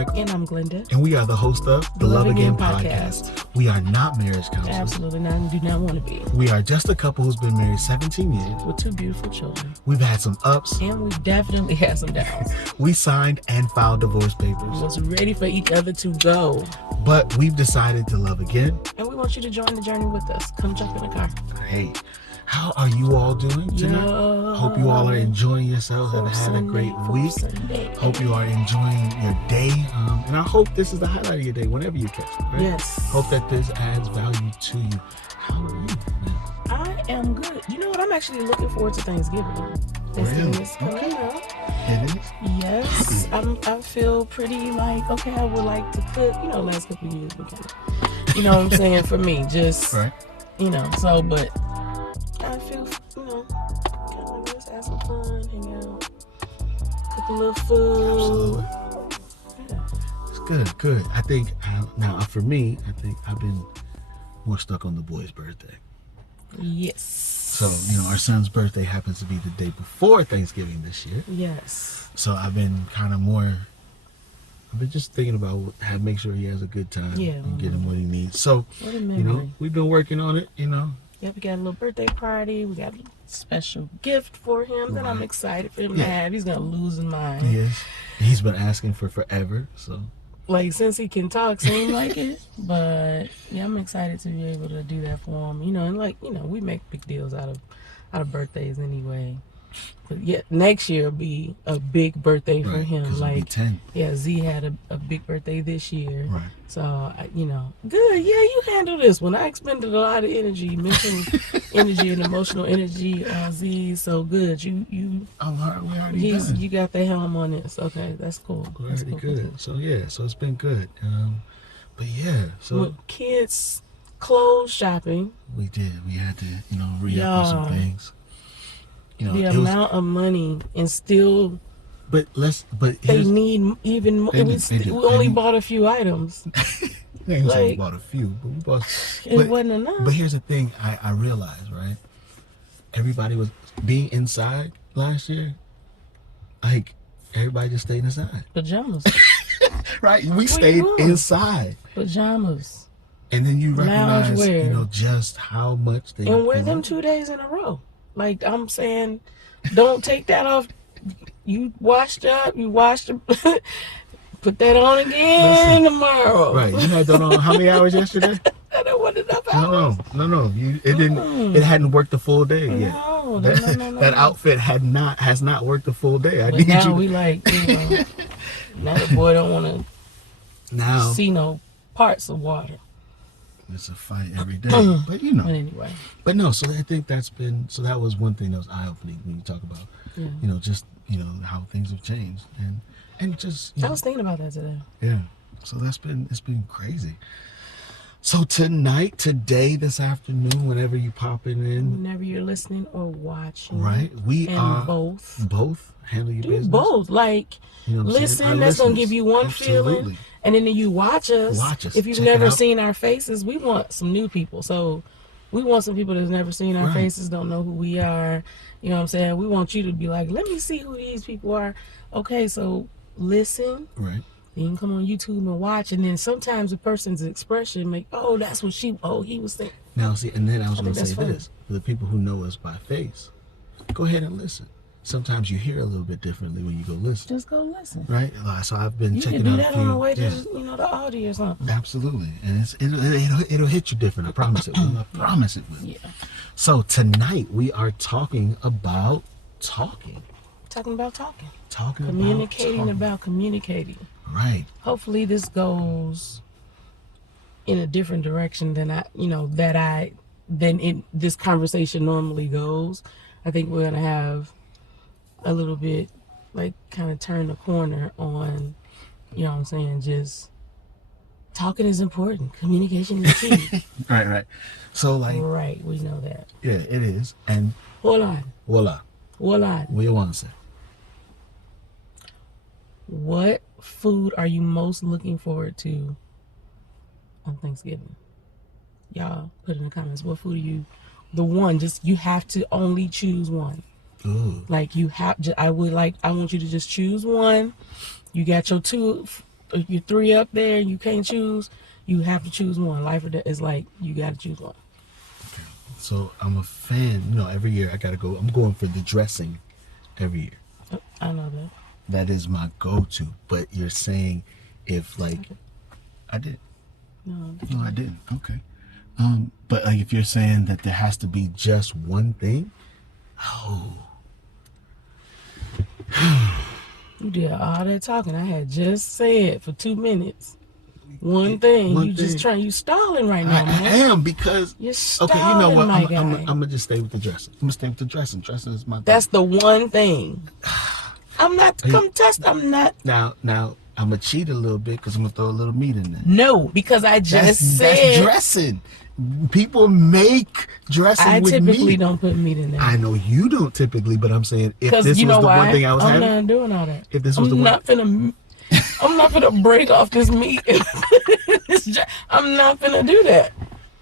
Michael. And I'm Glenda. And we are the host of the Love Again podcast. We are not marriage counselors. Absolutely not, and do not want to be. We are just a couple who's been married 17 years. With 2 beautiful children. We've had some ups. And we definitely had some downs. We signed and filed divorce papers. Was ready for each other to go. But we've decided to love again. And we want you to join the journey with us. Come jump in the car. Hey, how are you all doing tonight? Hope you all are enjoying yourselves and had a great week. Hope you are enjoying your day. And I hope this is the highlight of your day, whenever you catch it, right? Yes. Hope that this adds value to you. How are you, man? I am good. You know what? I'm actually looking forward to Thanksgiving. Thanksgiving is coming up. It is? Yes. I feel pretty like, okay, I would like to cook. You know, last couple of years we kind of, you know what I'm saying, for me. Just, right. You know, so, but I feel, you know, kind of like just have some fun, hang out, cook a little food. Absolutely. Yeah. It's good. I think, now for me, I think I've been more stuck on the boy's birthday. Yes. So, you know, our son's birthday happens to be the day before Thanksgiving this year. Yes. So I've been I've been just thinking about how to make sure he has a good time and get him what he needs. So, what a memory. You know, we've been working on it, you know. Yeah, we got a little birthday party. We got a special gift for him that I'm excited for him to have. He's going to lose his mind. Yes. He's been asking for forever, so. Like, since he can talk, seem like it. But, yeah, I'm excited to be able to do that for him. You know, and like, you know, we make big deals out of birthdays anyway. But yeah, next year will be a big birthday for him. Like, 10. Yeah, Z had a big birthday this year. Right. So, you know, good. Yeah, you handle this one. I expended a lot of energy, mental energy and emotional energy on Z. So good. We already done. You got the helm on this. Okay, that's cool. We're already good. So yeah, so it's been good. But yeah, so with kids clothes shopping. We did. We had to, you know, re-up some things. You know, the amount of money and still, but they need even more. We only bought a few items. We only bought a few, but we bought. It wasn't enough. But here's the thing: I realized, right? Everybody was being inside last year. Like everybody just stayed inside. Pajamas. Right, we stayed inside. Pajamas. And then you recognize, you know, just how much they and wear them 2 days in a row. Like I'm saying, don't take that off. You washed up. You washed them. Put that on again tomorrow. Right. You had that on how many hours yesterday? That wasn't enough hours. No. It didn't. It hadn't worked the full day yet. No. That outfit has not worked the full day. But now we like, you know, now the boy don't want to see no parts of water. It's a fight every day, but you know. But anyway. But no, so I think that was one thing that was eye-opening when you talk about, you know, just, you know, how things have changed and just. You know, I was thinking about that today. Yeah, so it's been crazy. So today, this afternoon, whenever you popping in, whenever you're listening or watching, right? We are both handle your business. Both, like, you know, listen. That's gonna give you one feeling. And then you watch us. If you've never seen our faces, we want some new people. So we want some people that's never seen our faces, don't know who we are. You know what I'm saying? We want you to be like, let me see who these people are. Okay, so listen. Right. You can come on YouTube and watch. And then sometimes a person's expression make, that's what he was saying. Now, see, and then I was going to say this. For the people who know us by face, go ahead and listen. Sometimes you hear a little bit differently when you go listen. Just go listen. Right? So I've been checking out a few. You can do that on the way to, you know, the Audi or something. Absolutely. And it'll hit you different. I promise it will. I promise it will. Yeah. So tonight we are talking about talking. Communicating about communicating. Right. Hopefully this goes in a different direction than this conversation normally goes. I think we're going to have a little bit, like, kind of turn the corner on, you know what I'm saying, just talking is important. Communication is key. Right. So, like... Right, we know that. Yeah, it is. And... Hold on. What do you want to say? What food are you most looking forward to on Thanksgiving? Y'all put in the comments. What food are you... you have to only choose one. Ooh. Like, I want you to just choose one. You got your 2 you're three up there and you can't choose, you have to choose one. Life or death is like you got to choose one. Okay. So I'm a fan. You know, every year I gotta go. I'm going for the dressing every year. I know that. That is my go-to. But you're saying if like I did. No, I didn't. Okay. But like if you're saying that there has to be just one thing, oh. You did all that talking. I had just said for 2 minutes. One thing. You stalling right now, man. I am because you're stalling. Okay, you know what? I'm gonna just stay with the dressing. I'm gonna stay with the dressing. Dressing is my thing. That's the one thing. I'm not contest. I'm not. Now I'm gonna cheat a little bit because I'm gonna throw a little meat in there. No, because I just said that's dressing. People make dressing with meat. I typically don't put meat in there. I know you don't typically, but I'm saying if this was the one thing I was having, I'm not doing all that. If this was I'm not gonna break off this meat. I'm not gonna do that.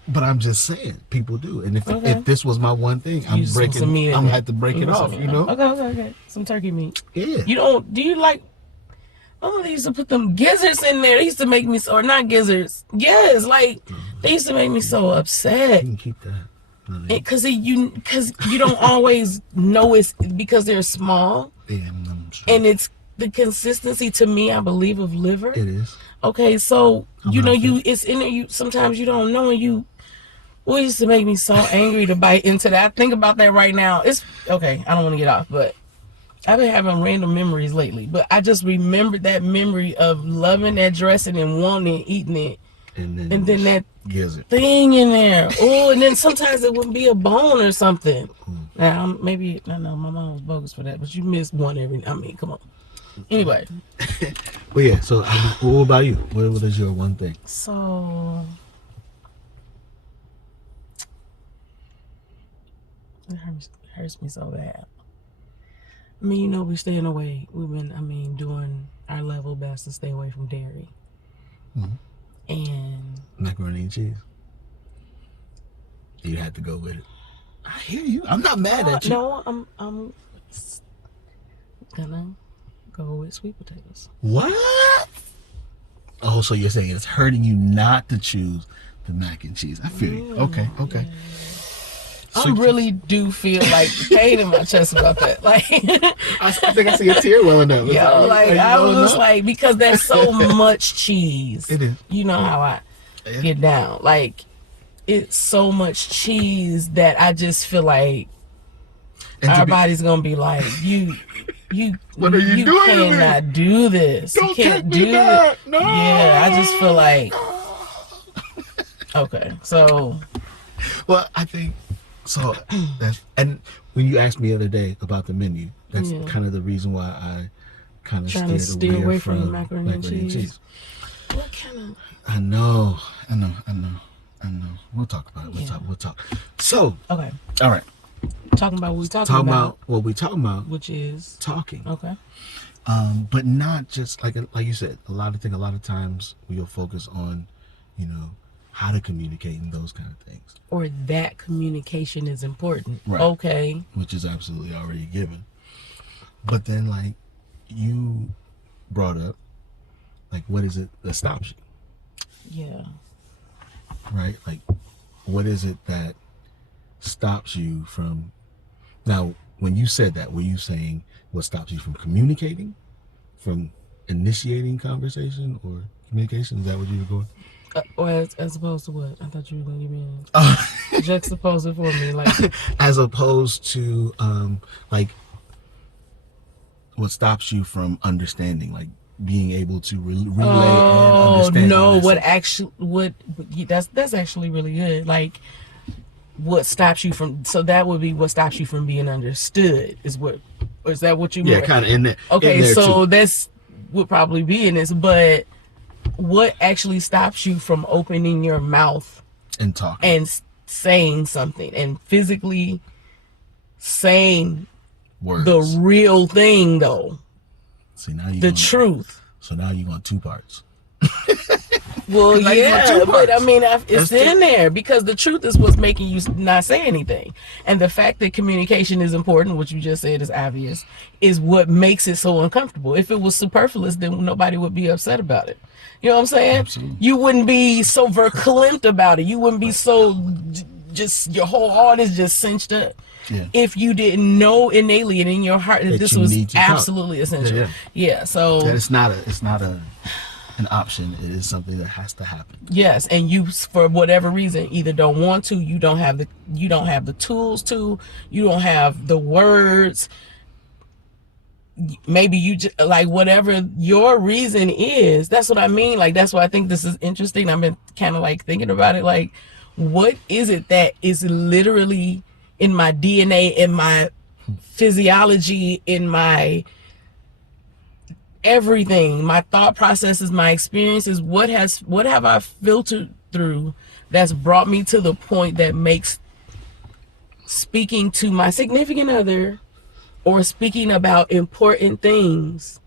But I'm just saying, people do, and if this was my one thing, I'm gonna have to break it off. You know? Okay. Some turkey meat. Yeah. Do you like? Oh, they used to put them gizzards in there. They used to make me or not gizzards. Yes, like they used to make me so upset. You can keep that. Because you don't always know it's because they're small. Yeah, sure. And it's the consistency to me, I believe, of liver. It is. Okay, so it's in there. You sometimes you don't know, and you. Well, it used to make me so angry to bite into that. I think about that right now. It's okay. I don't want to get off, but I've been having random memories lately. But I just remembered that memory of loving that dressing and wanting it, eating it, and then that thing in there. Oh, and then sometimes it would be a bone or something. Now maybe I know my mom was bogus for that, but you missed one come on. Anyway. Well, yeah. So, what about you? What is your one thing? So. It hurts me so bad. I mean, we're staying away. We've been, doing our level best to stay away from dairy. Mm-hmm. And macaroni and cheese. You had to go with it. I hear you. I'm not mad at you. No, I'm gonna go with sweet potatoes. What? Oh, so you're saying it's hurting you not to choose the mac and cheese? I feel you. Okay. Yeah. I really do feel like pain in my chest about that. Like I think I see a tear welling up. I was just like, because there's so much cheese. It is. You know how I get down. Like it's so much cheese that I just feel like our body's gonna be like, you what are you doing? Cannot do this. Don't you can't do that. No. Yeah, I just feel like okay. So well, I think so and when you asked me the other day about the menu, that's kind of the reason why I kind of steered away from macaroni and cheese. What kind of? I know. We'll talk about it. We'll talk. So okay. All right. Talking about what we talking about. What we talking about, which is talking. Okay. But not just like you said. A lot of times we'll focus on, how to communicate and those kind of things. Or that communication is important. Right. Okay. Which is absolutely already given. But then, like you brought up, like what is it that stops you? Yeah. Right. Like, what is it that stops you from? Now, when you said that, were you saying what stops you from communicating, from initiating conversation or communication? Is that what you were going? Or as opposed to what? I thought you were going to give me juxtapose it for me, like as opposed to like what stops you from understanding, like being able to relay and understand. No, that's actually really good. Like what stops you from? So that would be what stops you from being understood. Is that what you mean? Yeah, kind of in there. Okay, in there so too. that's would probably be in this, but what actually stops you from opening your mouth and talking and saying something and physically saying words, the real thing, though? See, now the truth. So now you're going 2 parts. Well, yeah, but I mean, it's in there because the truth is what's making you not say anything. And the fact that communication is important, which you just said is obvious, is what makes it so uncomfortable. If it was superfluous, then nobody would be upset about it. You know what I'm saying? Absolutely. You wouldn't be so verklempt about it. You wouldn't be so just, your whole heart is just cinched up. Yeah. If you didn't know innately and in your heart that this was absolutely essential. Yeah. So that it's not an option. It is something that has to happen. Yes, and you, for whatever reason, either don't want to, you don't have the tools to, you don't have the words. Maybe you just, like, whatever your reason is. That's what I mean. Like, that's why I think this is interesting. I've been kind of like thinking about it. Like, what is it that is literally in my DNA, in my physiology, in my everything, my thought processes, my experiences, what have I filtered through that's brought me to the point that makes speaking to my significant other or speaking about important things,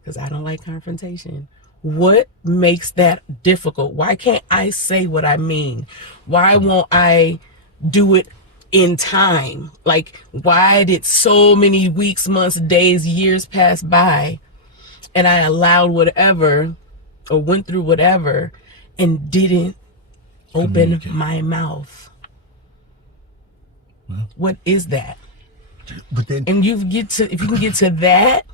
because I don't like confrontation, what makes that difficult? Why can't I say what I mean? Why won't I do it in time? Like, why did so many weeks, months, days, years pass by and I allowed whatever or went through whatever and didn't open my mouth? Well, what is that? But then, and if you can get to that.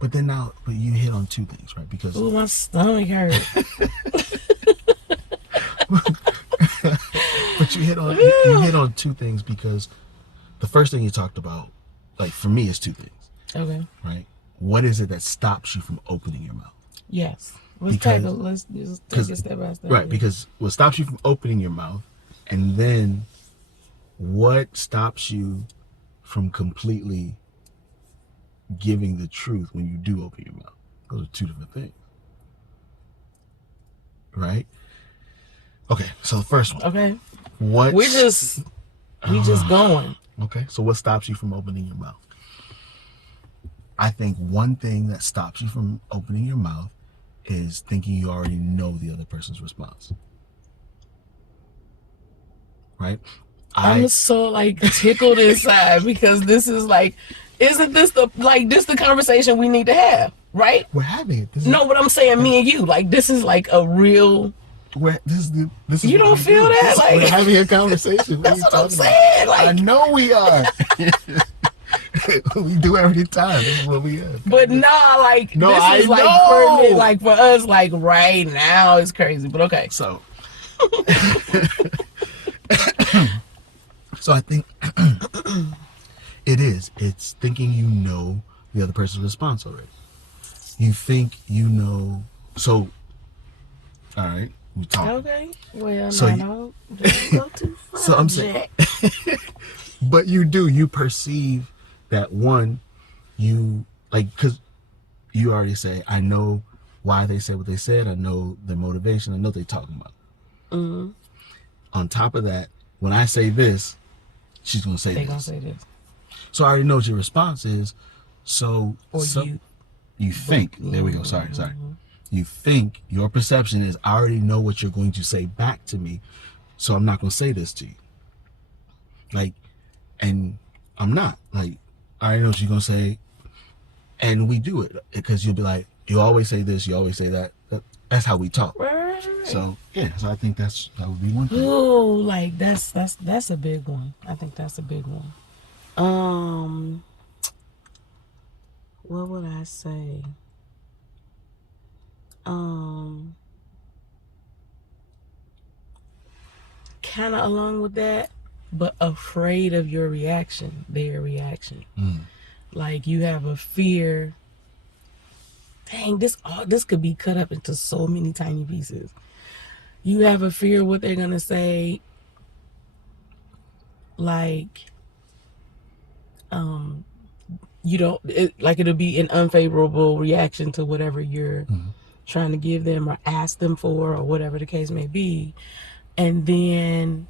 But then but you hit on two things, right? Because my stomach hurt. But you hit on two things, because the first thing you talked about, like, for me, is two things. Okay. Right? What is it that stops you from opening your mouth? Yes. Let's take it step by step. Right, because what stops you from opening your mouth, and then what stops you from completely giving the truth when you do open your mouth. Those are two different things. Right? Okay, so the first one. Okay. We just going. Okay, so what stops you from opening your mouth? I think one thing that stops you from opening your mouth is thinking you already know the other person's response. Right? I'm so like tickled inside because this is like, isn't this the conversation we need to have, right? We're having it. But I'm saying me and you, like, this is like a real. This is you don't feel that? Like, we're having a conversation. That's what I'm saying. Like, I know we are. We do every time. This is what we have. But this is like permanent, like for us, like right now it's crazy. But okay. So so I think it's thinking you know the other person's response already. You think you know. So all right, we talk. Okay. Well, so don't go too far. So I'm saying, but you perceive that one, you like, because you already say, I know why they said what they said. I know their motivation. I know what they're talking about. Mm-hmm. On top of that, when I say this, she's gonna say this. They're gonna say this. So I already know what your response is. So you think. There we go. Sorry. You think, your perception is, I already know what you're going to say back to me, so I'm not going to say this to you. Like, and I'm not. Like, I already know what you're going to say, and we do it, because you'll be like, you always say this, you always say that. That's how we talk. Right. So, yeah, so I think that would be one thing. Oh, like, that's a big one. I think that's a big one. What would I say? Kind of along with that, but afraid of their reaction. Like, you have a fear. Dang, this could be cut up into so many tiny pieces. You have a fear of what they're gonna say. Like, it'll be an unfavorable reaction to whatever you're trying to give them or ask them for, or whatever the case may be. And then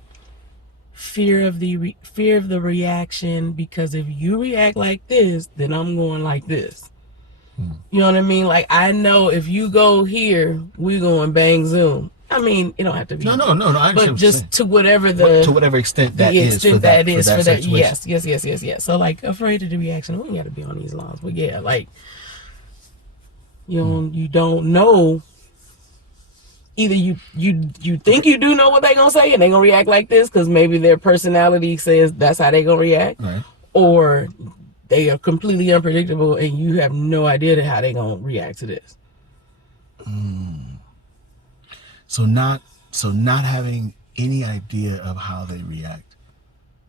fear of the reaction, because if you react like this, then I'm going like this. You know what I mean? Like, I know if you go here, we going bang zoom. I mean, it don't have to be. No. I understand. But just to whatever extent that is for that situation. Yes. So like, afraid of the reaction. We got to be on these lines. But yeah, like, you don't know. Either you think you do know what they gonna say and they gonna react like this because maybe their personality says that's how they gonna react, right? Or they are completely unpredictable and you have no idea how they gonna react to this. So not having any idea of how they react,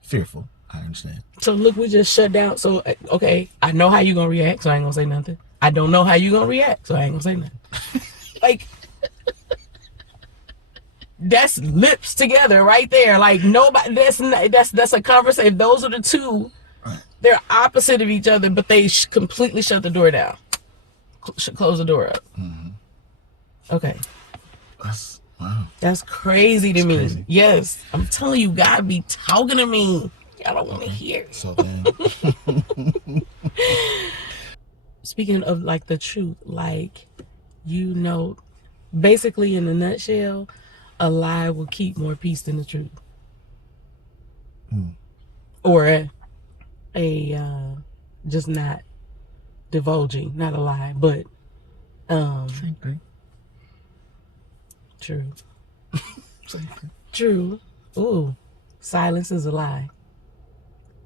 fearful. I understand. So look, we just shut down. So okay, I know how you gonna react, so I ain't gonna say nothing. I don't know how you gonna react, so I ain't gonna say nothing. Like, that's lips together right there. Like, nobody. That's a conversation. Those are the two. Right. They're opposite of each other, but they completely shut the door down. Close the door up. Mm-hmm. Okay. Wow. That's crazy to me. Crazy. Yes, I'm telling you, God be talking to me. I don't want to hear. So then, speaking of like the truth, like, basically in a nutshell, a lie will keep more peace than the truth. Or a just not divulging, not a lie, but same thing. True. Same thing. True. Ooh, silence is a lie.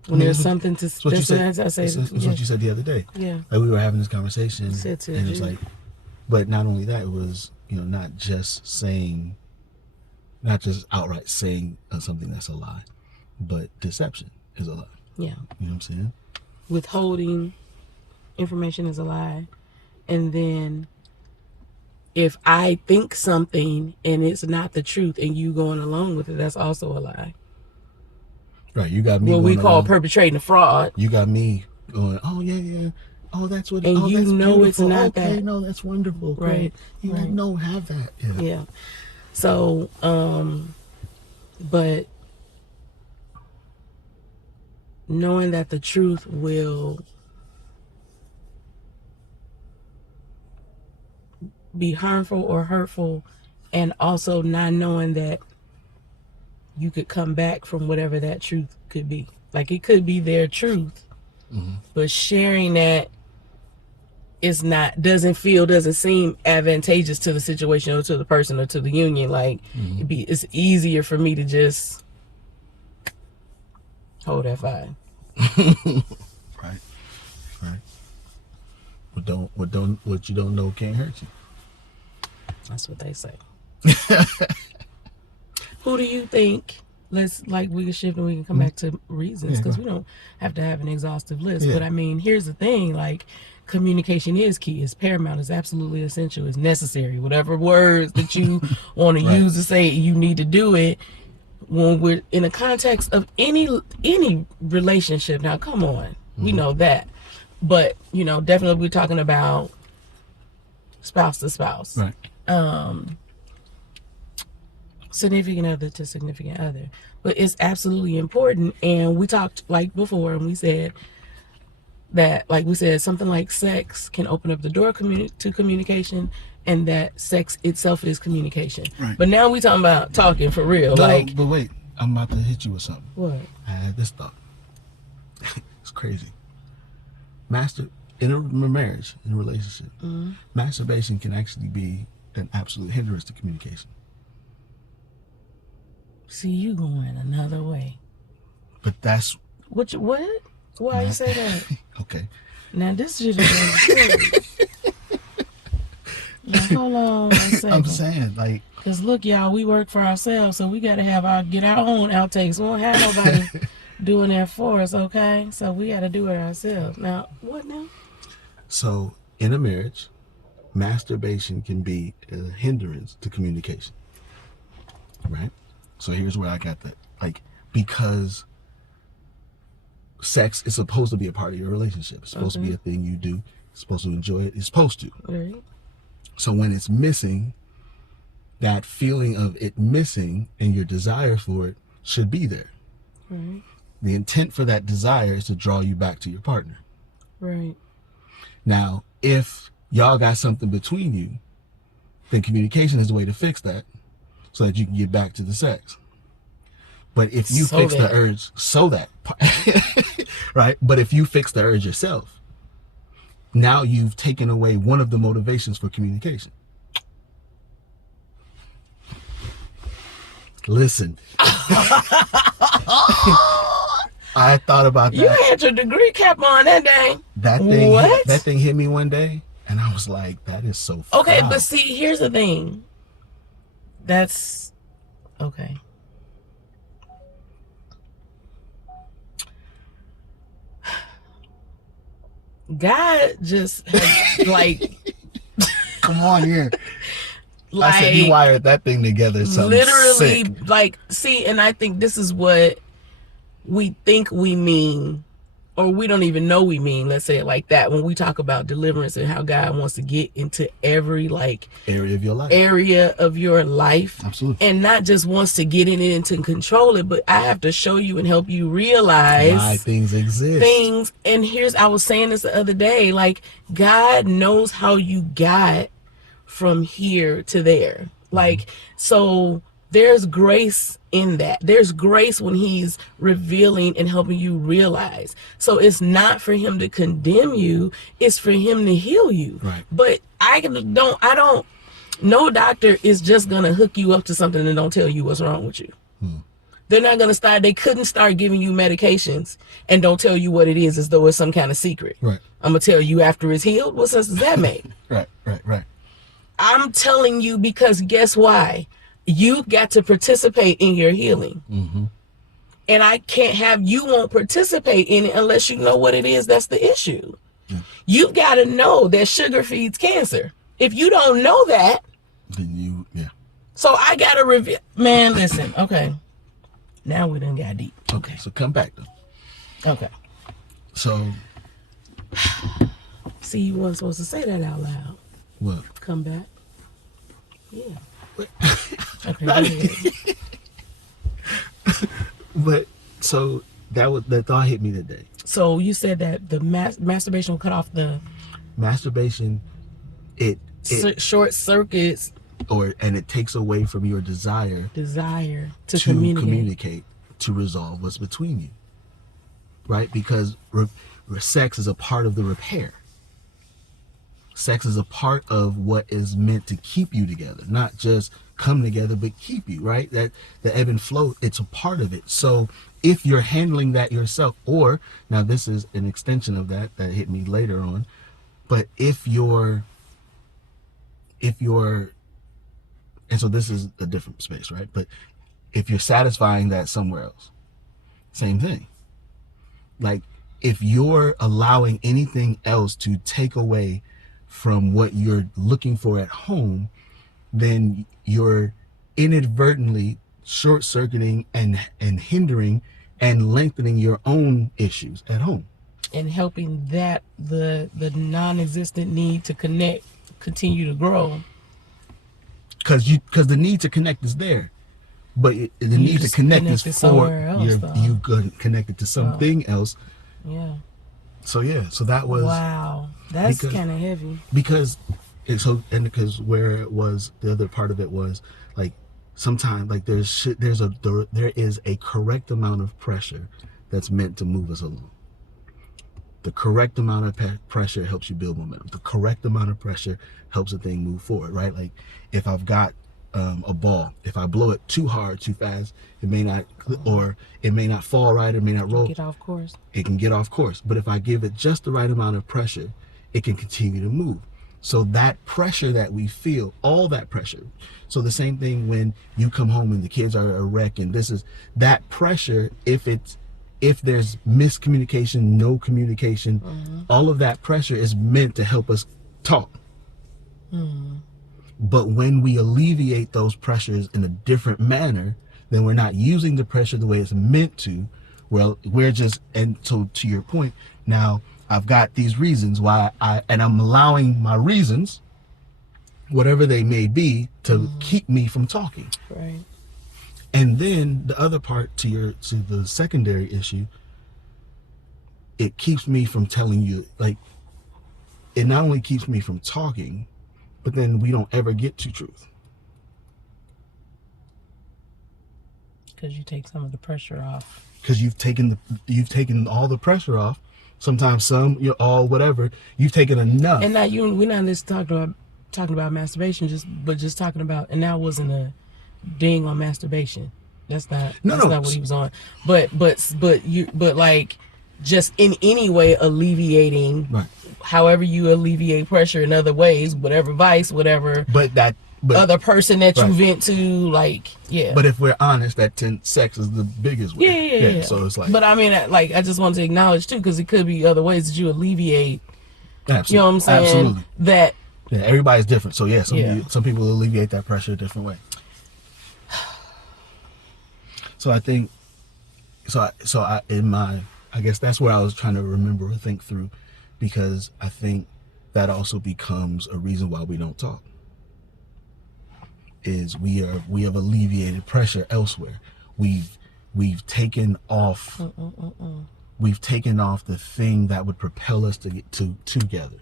When there's something to say. That's what you said the other day. Yeah. Like, we were having this conversation, and it was like, but not only that, it was, not just outright saying something that's a lie, but deception is a lie. Yeah. You know what I'm saying? Withholding information is a lie. And then if I think something and it's not the truth and you going along with it, that's also a lie. Right. You got me. What we call perpetrating a fraud. You got me going, oh, yeah. Oh, that's what. And oh, you that's know beautiful. it's not okay, that. No, that's wonderful. Right. You right. No, have that. Yeah. So, but knowing that the truth will be harmful or hurtful, and also not knowing that you could come back from whatever that truth could be. Like, it could be their truth, but sharing that doesn't seem advantageous to the situation or to the person or to the union. Like, it's easier for me to just hold that fire. Right. What you don't know can't hurt you. That's what they say. Who do you think? We can shift and we can come back to reasons, because we don't have to have an exhaustive list. Yeah. But I mean, here's the thing: like, communication is key, it's paramount, it's absolutely essential, it's necessary. Whatever words that you want to use to say, you need to do it when we're in a context of any relationship. Now, come on, we know that, but definitely we're talking about spouse to spouse, right? Significant other to significant other. But it's absolutely important. And we talked like before, and we said that, something like sex can open up the door to communication, and that sex itself is communication. Right. But now we talking about talking for real. But wait, I'm about to hit you with something. What? I had this thought. It's crazy. In a marriage, in a relationship, masturbation can actually be an absolute hindrance to communication. See, you going another way. But that's... What? Why you say that? Okay. Now, this shit is now, hold on a second. I'm saying, like... Because, look, y'all, we work for ourselves, so we got to get our own outtakes. We don't have nobody doing that for us, okay? So we got to do it ourselves. Now, what now? So, in a marriage, masturbation can be a hindrance to communication. Right? So here's where I got that. Like, because sex is supposed to be a part of your relationship. It's supposed to be a thing you do. You're supposed to enjoy it. It's supposed to. Right. So when it's missing, that feeling of it missing and your desire for it should be there. Right. The intent for that desire is to draw you back to your partner. Right. Now, if y'all got something between you, then communication is the way to fix that so that you can get back to the sex. But if you fix the urge, right? But if you fix the urge yourself, now you've taken away one of the motivations for communication. Listen. I thought about that. You had your degree cap on that day. That thing hit me one day, and I was like, that is so foul. Okay, but see, here's the thing. That's okay. God just has, like, come on here. Like, I said he wired that thing together. Literally, sick. like, see, and I think this is what we think we mean, or we don't even know we mean, let's say it like that, when we talk about deliverance and how God wants to get into every, like, area of your life. Absolutely. And not just wants to get in it and to control it, but I have to show you and help you realize why things exist. And I was saying this the other day, like, God knows how you got from here to there. Like, so there's grace in that. There's grace when he's revealing and helping you realize. So it's not for him to condemn you, it's for him to heal you. Right. But I don't no doctor is just gonna hook you up to something and don't tell you what's wrong with you. They're not gonna they couldn't start giving you medications and don't tell you what it is as though it's some kind of secret. Right. I'm gonna tell you after it's healed. What sense does that make? Right. I'm telling you because guess why? You got to participate in your healing. And I can't have you won't participate in it unless you know what it is that's the issue. You've got to know that sugar feeds cancer. If you don't know that, then so I got to review. Man, listen. Okay. Now we done got deep. Okay, so come back though. Okay. So. See, you weren't supposed to say that out loud. What? Come back. Yeah. Okay. But so that thought hit me today. So you said that the masturbation will cut off the masturbation. It short circuits, and it takes away from your desire to communicate, to resolve what's between you. Right, because sex is a part of the repair. Sex is a part of what is meant to keep you together, not just come together, but keep you, right? That the ebb and flow, it's a part of it. So if you're handling that yourself, or now this is an extension of that hit me later on, but if you're, and so this is a different space, right? But if you're satisfying that somewhere else, same thing. Like if you're allowing anything else to take away from what you're looking for at home, then you're inadvertently short-circuiting and hindering and lengthening your own issues at home. And helping that the non-existent need to connect continue to grow. Because the need to connect is there. But the need to connect is for you connected to something else. Yeah. So that was that's kind of heavy. Because where it was, the other part of it was like sometimes like there is a correct amount of pressure that's meant to move us along. The correct amount of pressure helps you build momentum. The correct amount of pressure helps a thing move forward, right? Like if I've got a ball, if I blow it too hard, too fast, it may not, or it may not fall right, it may not roll. Get off course. It can get off course. But if I give it just the right amount of pressure, it can continue to move. So that pressure that we feel, all that pressure. So the same thing when you come home and the kids are a wreck, and this is that pressure. If there's miscommunication, no communication, all of that pressure is meant to help us talk. But when we alleviate those pressures in a different manner, then we're not using the pressure the way it's meant to. Well, and so to your point, now I've got these reasons why I'm allowing my reasons, whatever they may be, to keep me from talking. Right. And then the other part to the secondary issue, it keeps me from telling you, like, it not only keeps me from talking, but then we don't ever get to truth. Because you take some of the pressure off. Because you've taken all the pressure off. Sometimes some, you're all whatever. You've taken enough. And now we're not just talking about masturbation, but just talking about, and that wasn't a ding on masturbation. That's not what he was on. But like, just in any way alleviating, right. However you alleviate pressure in other ways, whatever vice, whatever. But other person that you vent to, like, yeah. But if we're honest, sex is the biggest way. Yeah. So it's like. But I mean, like, I just want to acknowledge too, because it could be other ways that you alleviate. Absolutely. You know what I'm saying? Absolutely. That. Yeah, everybody's different. So yeah, some people alleviate that pressure a different way. So I think, I guess that's where I was trying to remember or think through, because I think that also becomes a reason why we don't talk. Is we have alleviated pressure elsewhere. We've taken off. We've taken off the thing that would propel us to get together.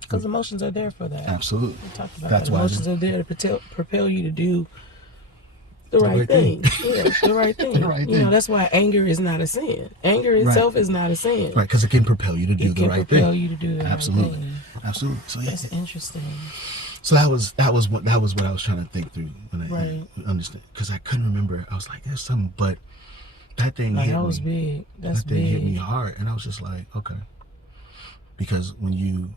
Because emotions are there for that. Absolutely. We talked about that's that. Emotions are there to propel you to do the right thing. Yeah, the right thing. The right thing. That's why anger is not a sin. Anger itself is not a sin. Right, because it can propel you to do the right thing. It can propel you to do the right thing. Absolutely. So yeah. That's interesting. So that was what I was trying to think through when I understand, because I couldn't remember. I was like, there's something, but that thing hit me. That was big. That thing hit me hard, and I was just like, okay. Because when you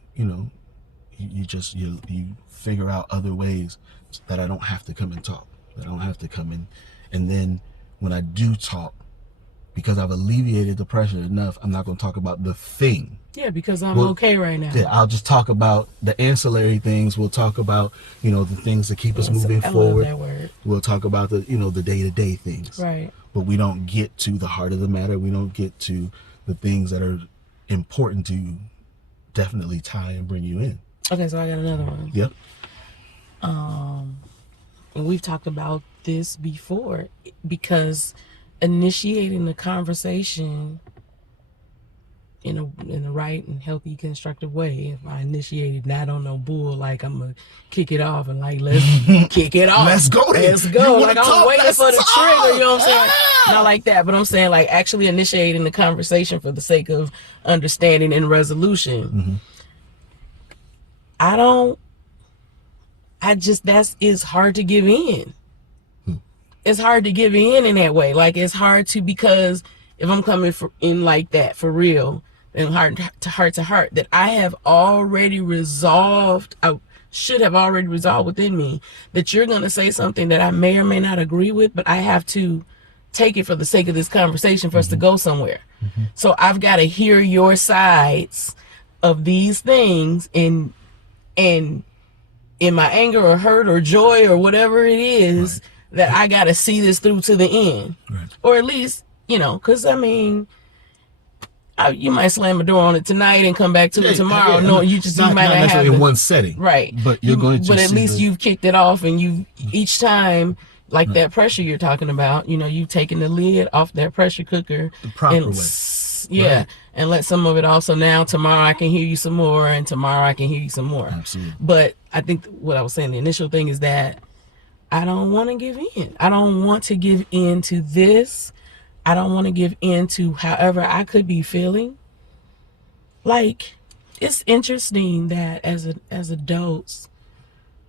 figure out other ways that I don't have to come and talk. I don't have to come in. And then when I do talk, because I've alleviated the pressure enough, I'm not going to talk about the thing. Yeah, because I'm okay right now. Yeah, I'll just talk about the ancillary things. We'll talk about, the things that keep us moving forward. I love that word. We'll talk about the day-to-day things. Right. But we don't get to the heart of the matter. We don't get to the things that are important to definitely tie and bring you in. Okay, so I got another one. Yep. And we've talked about this before, because initiating the conversation in a right and healthy, constructive way. If I initiated not on no bull, like I'm gonna kick it off and like let's kick it off. Let's go. Let's go. Like I'm waiting for the trigger. You know what I'm saying? Not like that, but I'm saying like actually initiating the conversation for the sake of understanding and resolution. It's hard to give in. It's hard to give in that way. Like, it's hard to, because if I'm coming in like that for real, and heart to heart, that I have already resolved, I should have already resolved within me, that you're going to say something that I may or may not agree with, but I have to take it for the sake of this conversation for us to go somewhere. So I've got to hear your sides of these things, and in my anger or hurt or joy or whatever it is, that I got to see this through to the end. Or at least, because I mean, you might slam a door on it tonight and come back to it tomorrow. No, you might not necessarily have in one setting, right? But you're going to. But at least you've kicked it off, and each time, like that pressure you're talking about, you've taken the lid off that pressure cooker the proper way. Yeah, and let some of it off. So now tomorrow I can hear you some more, and tomorrow I can hear you some more. Absolutely. But I think what I was saying, the initial thing is that I don't want to give in. I don't want to give in to this. I don't want to give in to however I could be feeling. Like, it's interesting that as adults,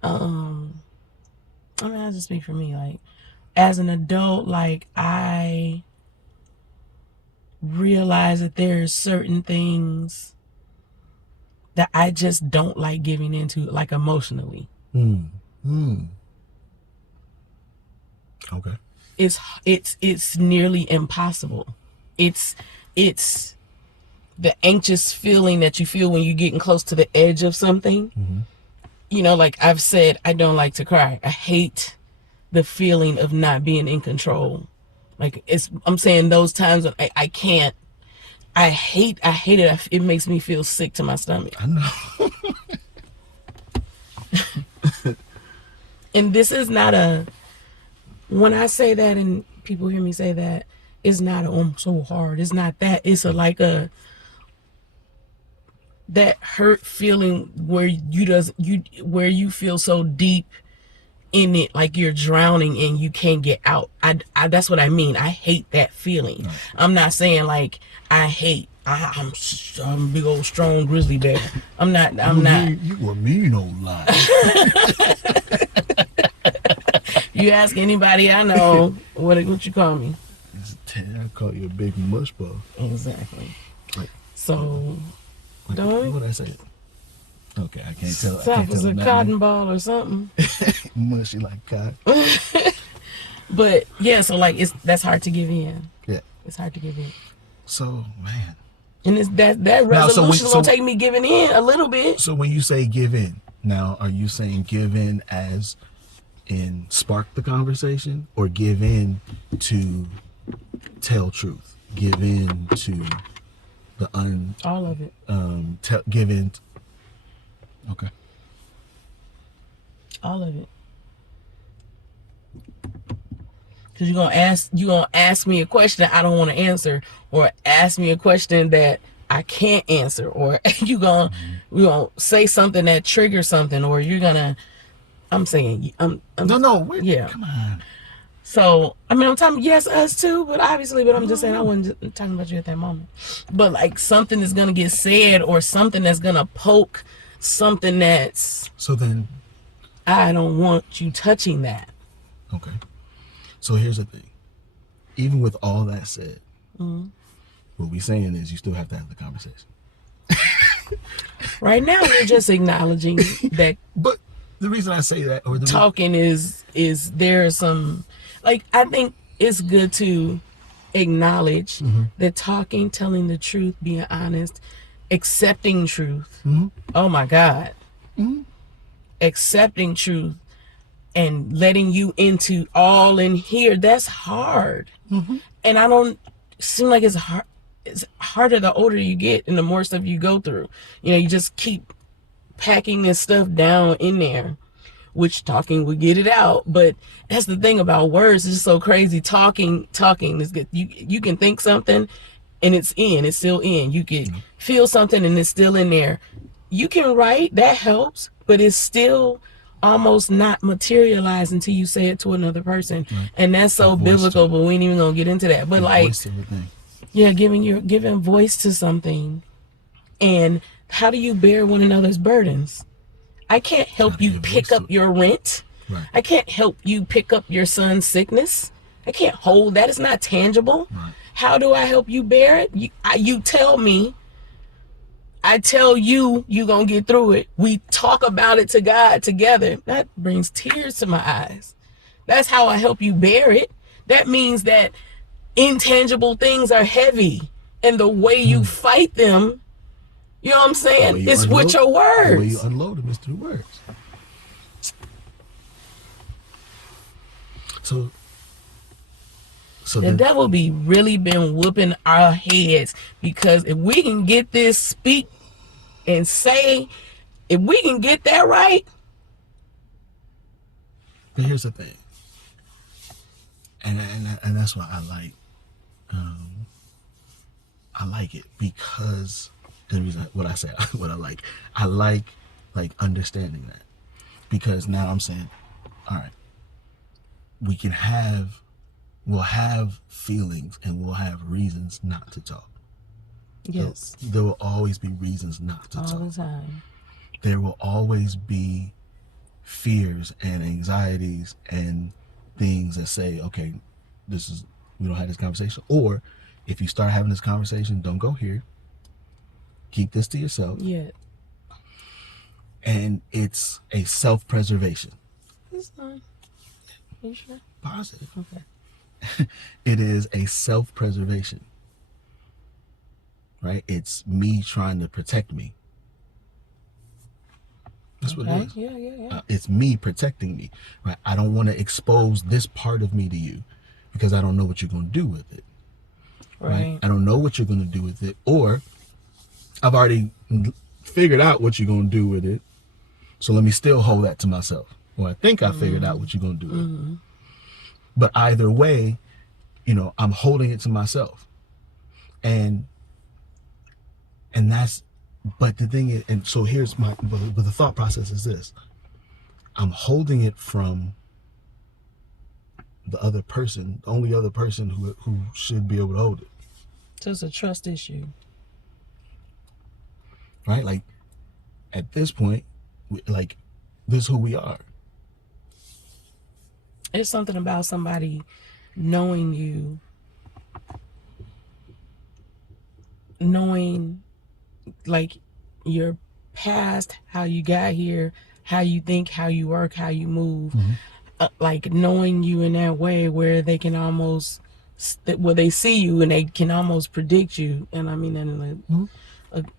I mean, I'll just speak for me. Like, as an adult, like, I realize that there's certain things that I just don't like giving into, like, emotionally. Okay. It's nearly impossible. It's the anxious feeling that you feel when you're getting close to the edge of something. Like I've said, I don't like to cry. I hate the feeling of not being in control. Like, I'm saying those times when I can't. I hate it. It makes me feel sick to my stomach. I know. And this is not when I say that and people hear me say that, it's not I'm so hard. It's not that. It's that hurt feeling where where you feel so deep in it, like you're drowning and you can't get out. I that's what I mean. I hate that feeling. Right. I'm not saying like I'm a big old strong grizzly bear. I'm not. You a mean old lion. You ask anybody I know, what you call me? I call you a big mush ball. Exactly. Like, so, like, what I say? Okay, I can't tell. It was a cotton ball or something. Mushy like cotton. But yeah, so like that's hard to give in. Yeah, it's hard to give in. So man, and it's that resolution gonna take me giving in a little bit. So when you say give in, now are you saying give in as in spark the conversation, or give in to tell truth, give in to the all of it, give in okay, all of it? Because you're gonna ask me a question I don't want to answer, or ask me a question that I can't answer, or you gonna say something that triggers something, or you're gonna I'm saying yeah. Come on. So I mean, I'm talking yes us too, but I'm just saying I wasn't talking about you at that moment. But like something is gonna get said, or something that's gonna poke something that's. So then, I don't want you touching that. Okay. So here's the thing. Even with all that said, what we're saying is you still have to have the conversation. Right now, we're just acknowledging that. But the reason I say that, or talking is there some, like, I think it's good to acknowledge that talking, telling the truth, being honest, accepting truth. Oh my God. Accepting truth and letting you into all in here, that's hard. And I don't seem like it's hard. It's harder the older you get and the more stuff you go through. You know, you just keep packing this stuff down in there, which talking would get it out. But that's the thing about words. It's just so crazy. Talking is good. You can think something and it's still in. You can feel something and it's still in there. You can write, that helps, but it's still almost not materialized until you say it to another person. And that's so biblical, but we ain't even gonna get into that. But like, yeah, giving voice to something. And how do you bear one another's burdens? I can't help you pick up your rent. Right. I can't help you pick up your son's sickness. I can't hold that. It's not tangible. Right. How do I help you bear it? You tell me. I tell you, you gonna get through it. We talk about it to God together. That brings tears to my eyes. That's how I help you bear it. That means that intangible things are heavy, and the way you fight them, you know what I'm saying, it's with your words. The way you unload them is through words. So the devil be really been whooping our heads, because if we can get this speak and say, if we can get that right. But here's the thing, and that's why I like it, because the reason what I like understanding that, because now I'm saying, all right, we'll have feelings and we'll have reasons not to talk. Yes. There will always be reasons not to talk. All the time. There will always be fears and anxieties and things that say, okay, we don't have this conversation. Or if you start having this conversation, don't go here. Keep this to yourself. Yeah. And it's a self-preservation. It's fine. You sure? Positive. Okay. It is a self-preservation. Right? It's me trying to protect me. That's what it is. Yeah. It's me protecting me. Right? I don't want to expose this part of me to you, because I don't know what you're going to do with it. Right? I don't know what you're going to do with it, or I've already figured out what you're going to do with it. So let me still hold that to myself. Well, I think I figured out what you're going to do with it. But either way, I'm holding it to myself. And But the thing is, and so here's but the thought process is this: I'm holding it from the other person, the only other person who should be able to hold it. So it's a trust issue, right? Like at this point, like this is who we are. It's something about somebody knowing you, knowing like your past, how you got here, how you think, how you work, how you move, like knowing you in that way where they can almost, where they see you and they can almost predict you, and I mean that in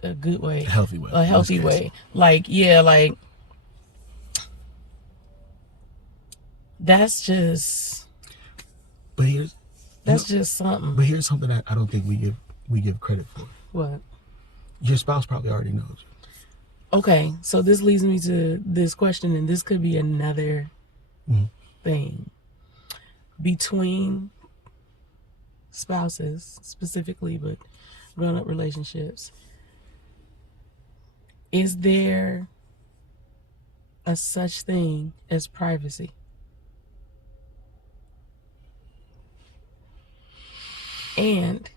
a good way, a healthy way, like yeah, like that's just. But here's just something. But here's something that I don't think we give credit for. What? Your spouse probably already knows you. Okay, so this leads me to this question, and this could be another thing. Between spouses, specifically, but grown-up relationships, is there a such thing as privacy? And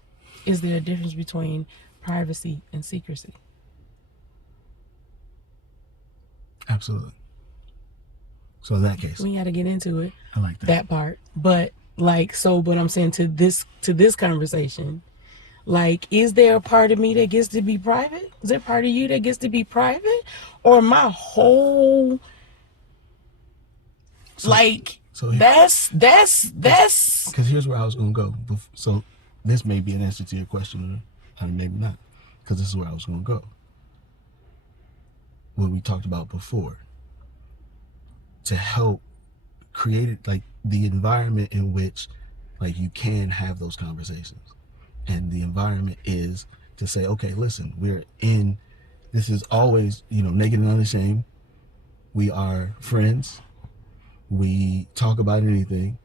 is there a difference between privacy and secrecy? Absolutely. So in that case, we got to get into it. I like that part. But like, so, but I'm saying to this conversation, like, is there a part of me that gets to be private? Is there a part of you that gets to be private, or my whole that's because here's where I was going to go. So this may be an answer to your question, or maybe not, because this is where I was going to go. What we talked about before, to help create it, like the environment in which like you can have those conversations, and the environment is to say, okay, listen, this is always, naked and unashamed. We are friends. We talk about anything.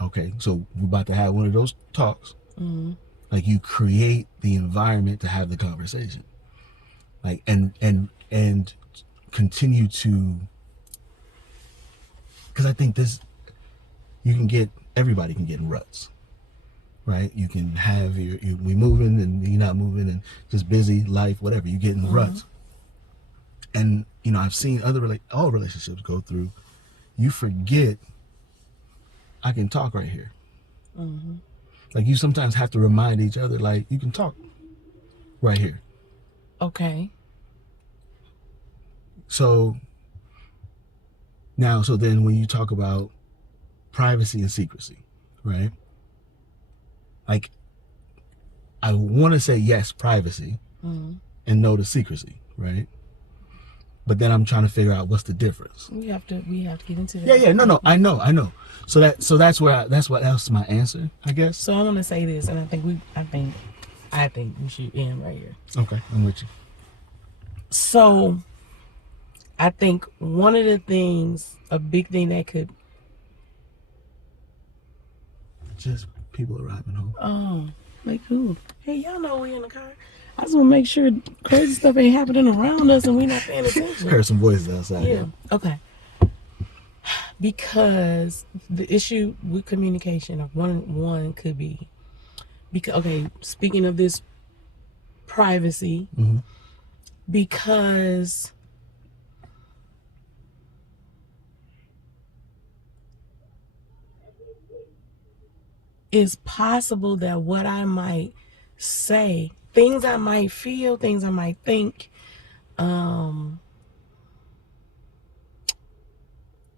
Okay, so we're about to have one of those talks. Like you create the environment to have the conversation, like and continue to, because I think everybody can get in ruts, right? You can have we moving and you're not moving and just busy life, whatever. You get in ruts, and I've seen all relationships go through. You forget I can talk right here. Like you sometimes have to remind each other, like you can talk right here. Okay. So then when you talk about privacy and secrecy, right? Like I want to say yes, privacy, and no to secrecy, right? But then I'm trying to figure out what's the difference. We have to get into that. Yeah. No. I know. So that's my answer, I guess. So I want to say this, and I think we should end right here. Okay, I'm with you. So I think one of the things, a big thing that could. Just people arriving home. Oh, like who? Hey, y'all know we in the car. I just want to make sure crazy stuff ain't happening around us and we not paying attention. Heard some voices outside. Yeah. Okay. Because the issue with communication, one could be, speaking of this privacy, because it's possible that what I might say, things I might feel, things I might think,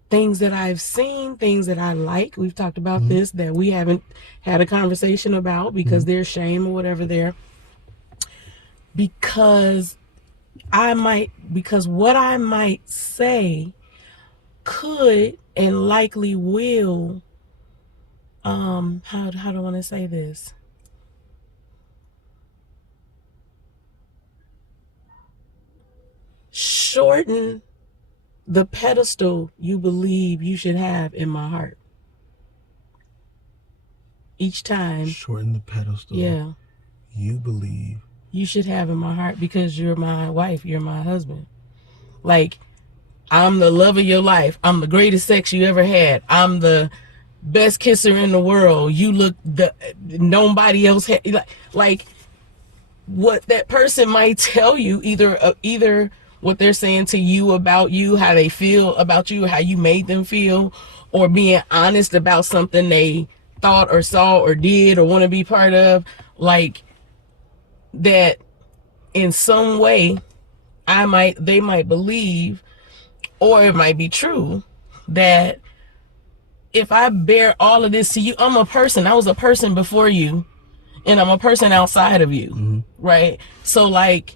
things that I've seen, things that I like. We've talked about this, that we haven't had a conversation about because there's shame or whatever there. Because what I might say could and likely will, how do I want to say this? Shorten the pedestal you believe you should have in my heart. Each time. Shorten the pedestal. Yeah. You believe you should have in my heart because you're my wife, you're my husband. Like, I'm the love of your life. I'm the greatest sex you ever had. I'm the best kisser in the world. You look nobody else had. Like what that person might tell you, either what they're saying to you about you, how they feel about you, how you made them feel, or being honest about something they thought or saw or did or want to be part of, like that in some way they might believe, or it might be true, that if I bear all of this to you, I'm a person. I was a person before you, and I'm a person outside of you, right? So like,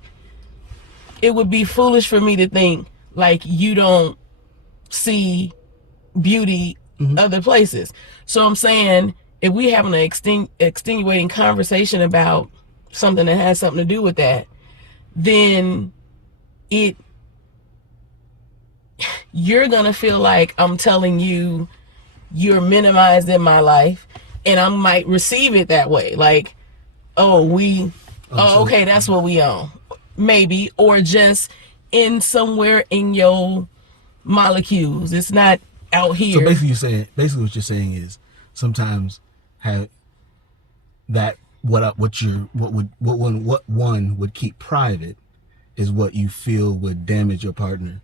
it would be foolish for me to think like you don't see beauty other places. So I'm saying, if we having an extenuating conversation about something that has something to do with that, then you're gonna feel like I'm telling you you're minimized in my life, and I might receive it that way, like, okay, that's what we own, maybe, or just in somewhere in your molecules. It's not out here. So basically what you're saying is sometimes have that what one would keep private is what you feel would damage your partner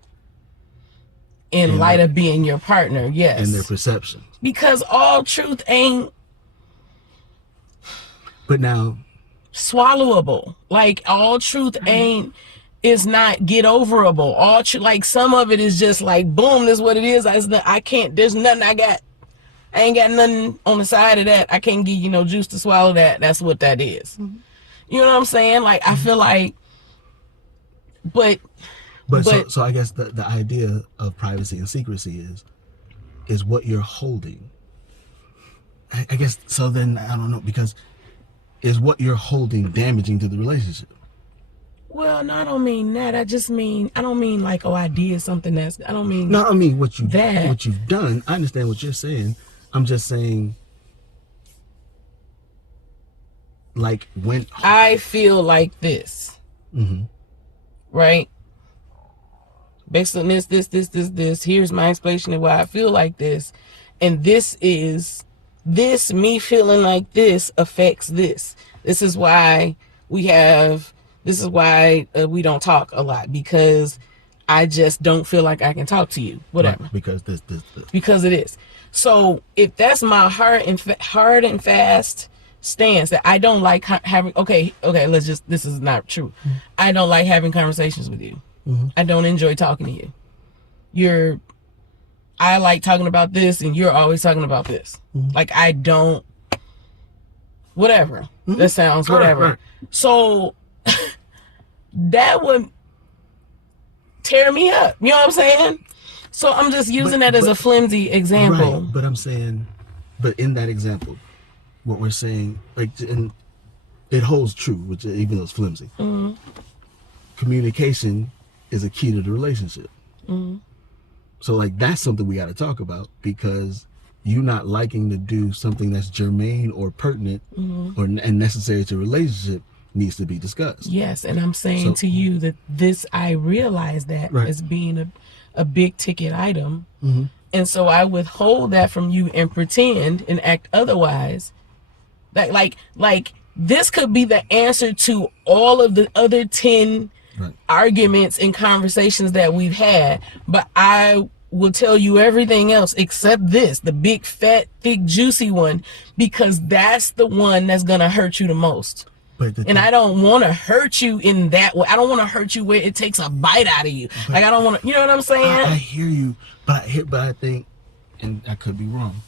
in light of being your partner, yes, and their perceptions. Because all truth ain't swallowable. Like, all truth ain't is not get overable. All like, some of it is just like, boom, this is what it is. I can't, there's nothing I ain't got nothing on the side of that. I can't give you no juice to swallow that. That's what that is. You know what I'm saying? Like, I feel like, but so I guess the idea of privacy and secrecy is what you're holding. I guess, so then I don't know, because is what you're holding damaging to the relationship? Well, no, I don't mean that. I don't mean like, I did something I don't mean. No, I mean what you've done. I understand what you're saying. I'm just saying, like, when I feel like this, right? Based on this, here's my explanation of why I feel like this, and this me feeling like this affects this. This is why we don't talk a lot, because I just don't feel like I can talk to you, whatever. Right, because this. Because it is. So if that's my hard and fast stance, that I don't like having, okay, this is not true. I don't like having conversations with you. I don't enjoy talking to you. I like talking about this, and you're always talking about this. Like, I don't, whatever. That sounds whatever. Right. So that would tear me up. You know what I'm saying? So I'm just using that as a flimsy example. Right, but I'm saying, but in that example, what we're saying, like, and it holds true, which even though it's flimsy. Communication is a key to the relationship. So, like, that's something we got to talk about, because you not liking to do something that's germane or pertinent and necessary to a relationship needs to be discussed. Yes, and I'm saying to you that I realize that as being a big ticket item, and so I withhold that from you and pretend and act otherwise. That like this could be the answer to all of the other 10 arguments and conversations that we've had, but I will tell you everything else except this, the big fat thick juicy one, because that's the one that's gonna hurt you the most. And I don't want to hurt you in that way. I don't want to hurt you where it takes a bite out of you. Like, I don't want to, you know what I'm saying? I hear you, but I think, and I could be wrong,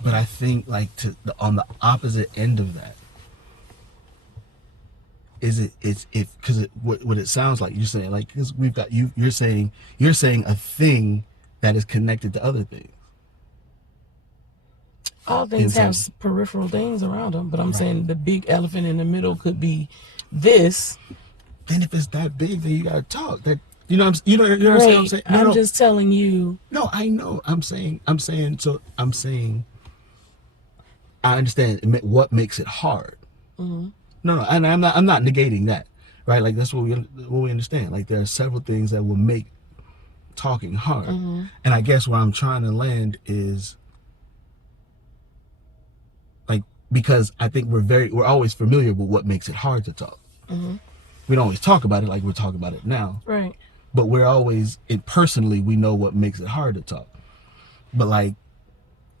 but I think, like, on the opposite end of that, what it sounds like you're saying, like, because we've got you're saying a thing that is connected to other things. All things have peripheral things around them, but I'm saying the big elephant in the middle could be this. Then if it's that big, then you gotta talk. That you know what I'm saying? I'm just telling you. No, I know. I'm saying. I understand what makes it hard. No, and I'm not negating that, right? Like that's what we understand. Like there are several things that will make talking hard, and I guess where I'm trying to land is like because I think we're always familiar with what makes it hard to talk. We don't always talk about it like we're talking about it now, right? But we're always personally we know what makes it hard to talk. But like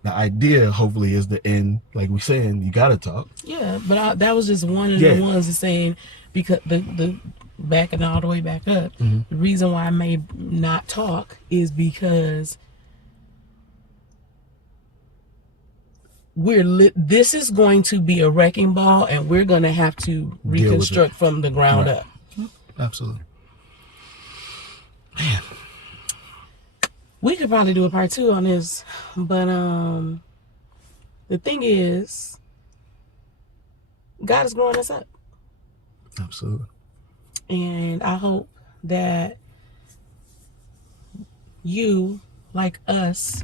the idea, hopefully, is the end. Like we're saying, you gotta talk. Yeah, but that was just one of the ones that's saying because the backing all the way back up. The reason why I may not talk is because this is going to be a wrecking ball, and we're going to have to reconstruct from the ground up. Absolutely, man. We could probably do a part 2 on this, but the thing is, God is growing us up. Absolutely. And I hope that you, like us,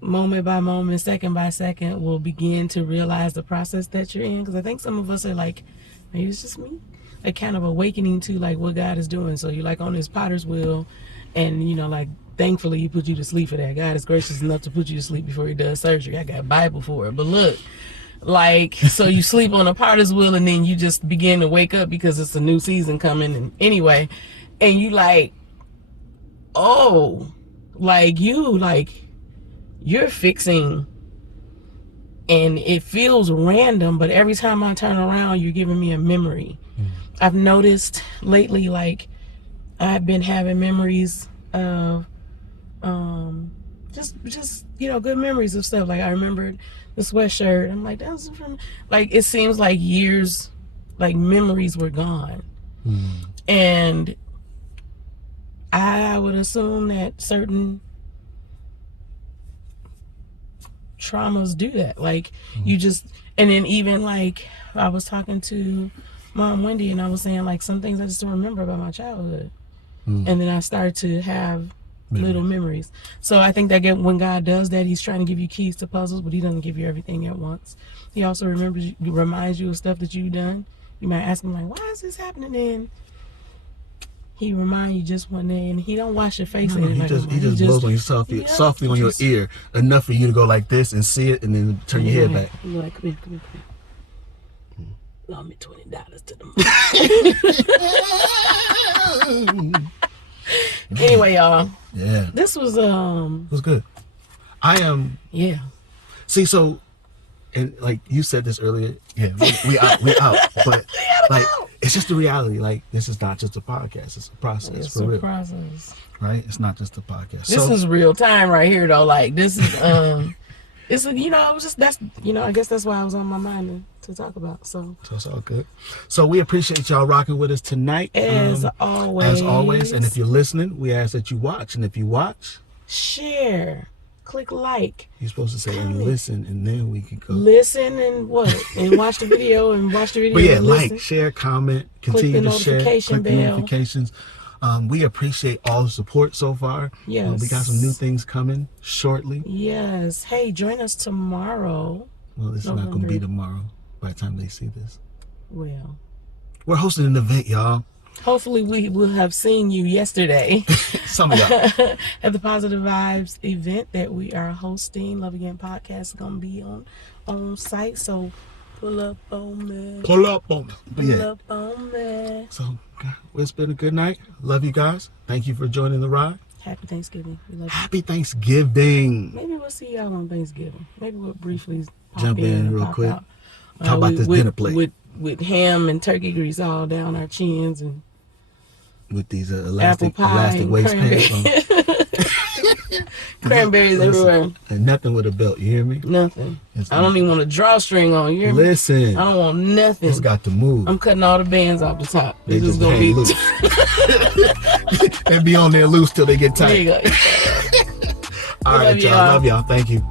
moment by moment, second by second, will begin to realize the process that you're in. Because I think some of us are like, maybe it's just me, like kind of awakening to like what God is doing. So you're like on this potter's wheel, and you know, like thankfully he put you to sleep for that. God is gracious enough to put you to sleep before he does surgery. I got a Bible for it. But look, like, so you sleep on a potter's wheel, and then you just begin to wake up because it's a new season coming. And anyway, and you like, oh, like you're fixing, and it feels random, but every time I turn around, you're giving me a memory. I've noticed lately, like, I've been having memories of just you know, good memories of stuff. Like I remembered the sweatshirt. I'm like, that's from, like, it seems like years, like memories were gone. And I would assume that certain traumas do that. Like you just, and then even like I was talking to Mom Wendy, and I was saying like some things I just don't remember about my childhood. And then I started to have little memories. So I think that when God does that, he's trying to give you keys to puzzles, but he doesn't give you everything at once. He also reminds you of stuff that you've done. You might ask him like, why is this happening? And he reminds you just one day, and he don't wash your face. He just blows on you softly on your ear enough for you to go like this and see it, and then turn your head back. You're like, come here. Loan me $20 to the Anyway, y'all. Yeah. This was It was good. I am. Yeah. See, so, and like you said this earlier. Yeah, we out. But like, it's just the reality. Like, this is not just a podcast. It's a process. It's for a real. process. Right. It's not just a podcast. This is real time right here, though. Like this is it's you know, I was just I guess that's why I was on my mind to talk about. So it's all good. So we appreciate y'all rocking with us tonight. As always. And if you're listening, we ask that you watch. And if you watch, share, click like. You're supposed to say and listen, and then we can go. Listen and what? And watch the video and watch the video. But yeah, like, share, comment, continue to share. Click the notifications. We appreciate all the support so far. Yes. We got some new things coming shortly. Yes. Hey, join us tomorrow. Well, it's not going to be tomorrow by the time they see this. Well, we're hosting an event, y'all. Hopefully we will have seen you yesterday. Some of y'all. At the Positive Vibes event that we are hosting. Love Again Podcast is going to be on site. So pull up on me. Pull up on me. Pull up on me. So it's been a good night. Love you guys. Thank you for joining the ride. Happy Thanksgiving. We love you. Happy Thanksgiving. Maybe we'll see y'all on Thanksgiving. Maybe we'll briefly jump in real quick. Talk about this dinner plate. With ham and turkey grease all down our chins, and with these elastic waistbands on. Cranberries everywhere. And nothing with a belt, you hear me? Nothing. I don't even want a drawstring on, you hear me? Listen. I don't want nothing. It's got to move. I'm cutting all the bands off the top. They just gonna be loose. They be on there loose till they get tight. There you go. All right, y'all. Love y'all. Thank you.